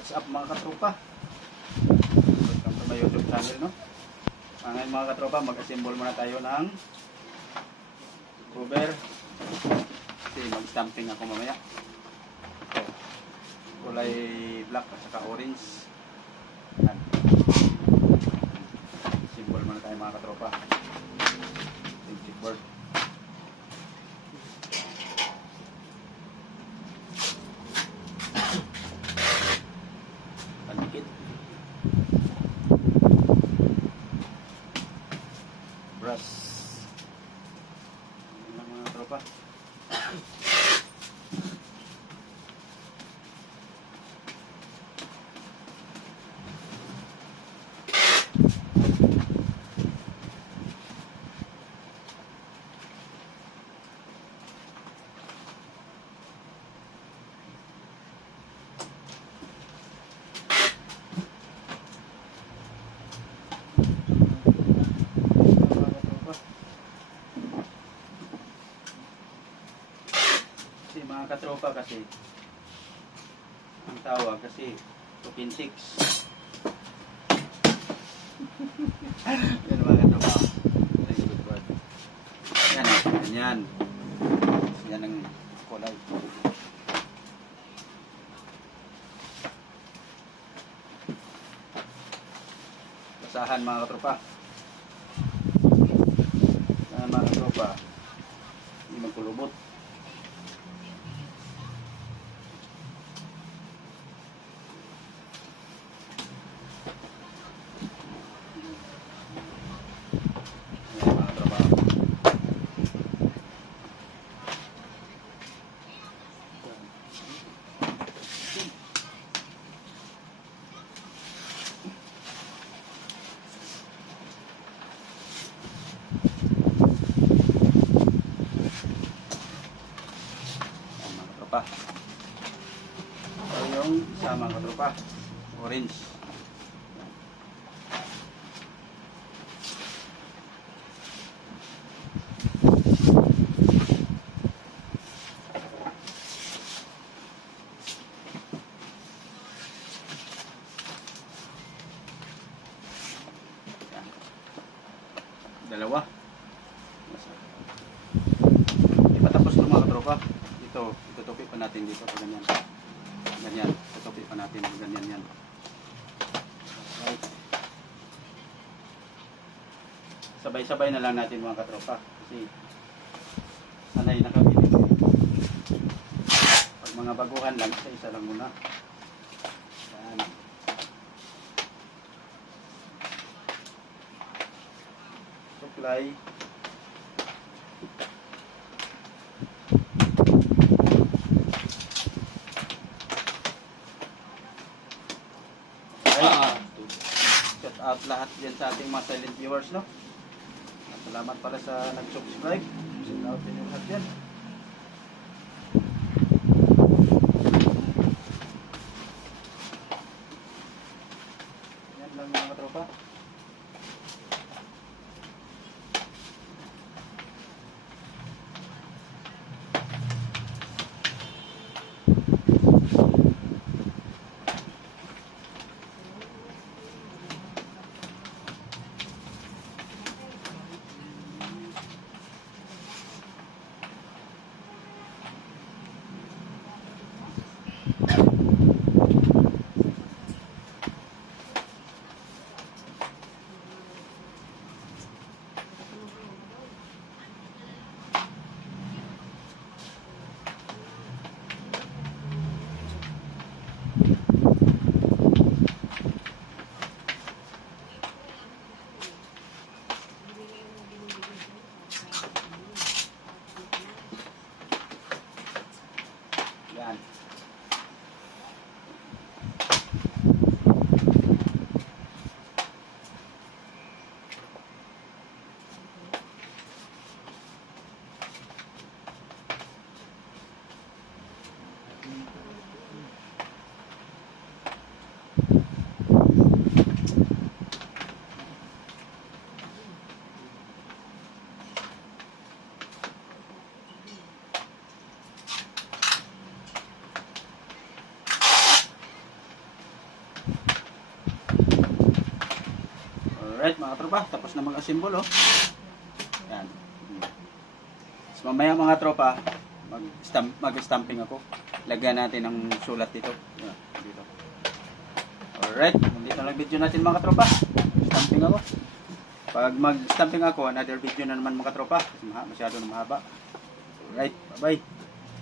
What's up mga katropa? Welcome to my YouTube channel, no? Ah, ngayon mga katropa, mag-assemble muna tayo ng cover. Kasi mag-stamping ako mamaya. So, kulay black at saka orange. Yan. Assemble muna tayo mga katropa. Yung chipboard. Panikit. Brush. Yan lang mga tropa. Mga katropa. Kasi mga katropa kasi ang tawag kasi 2.6 yan mga katropa. Very good word. Yan yan ang kulay. Basahan mga katropa. Yan mga katropa. Hindi magkulubot Yan mga trabaho. Yan mga katropa. Yung isa mga katropa. Orange. Dalawa. Di pa tapos ng mga katropa. Ito, itutupi pa natin dito. Ganyan. Ganyan. Pa natin. Ganyan yan. Right. Sabay-sabay na lang natin mga katropa. Kasi sanay na kami. Pag mga baguhan lang, isa-isa lang muna. Yan. Supply. Shout out lahat yan sa ating mga silent viewers, no? At Salamat pala sa nag-subscribe. Shout out din yung lahat yan. time. Alright mga tropa, tapos na mag-assemble oh. Yan. So, mamaya mga tropa, mag-stamp, mag-stamping ako. Lagyan natin ng sulat dito. Yan, dito. Alright, dito lang video natin mga tropa. Stamping ako. Pag mag-stamping ako, another video na naman mga tropa. Kasi masyado na mahaba. Alright, bye-bye.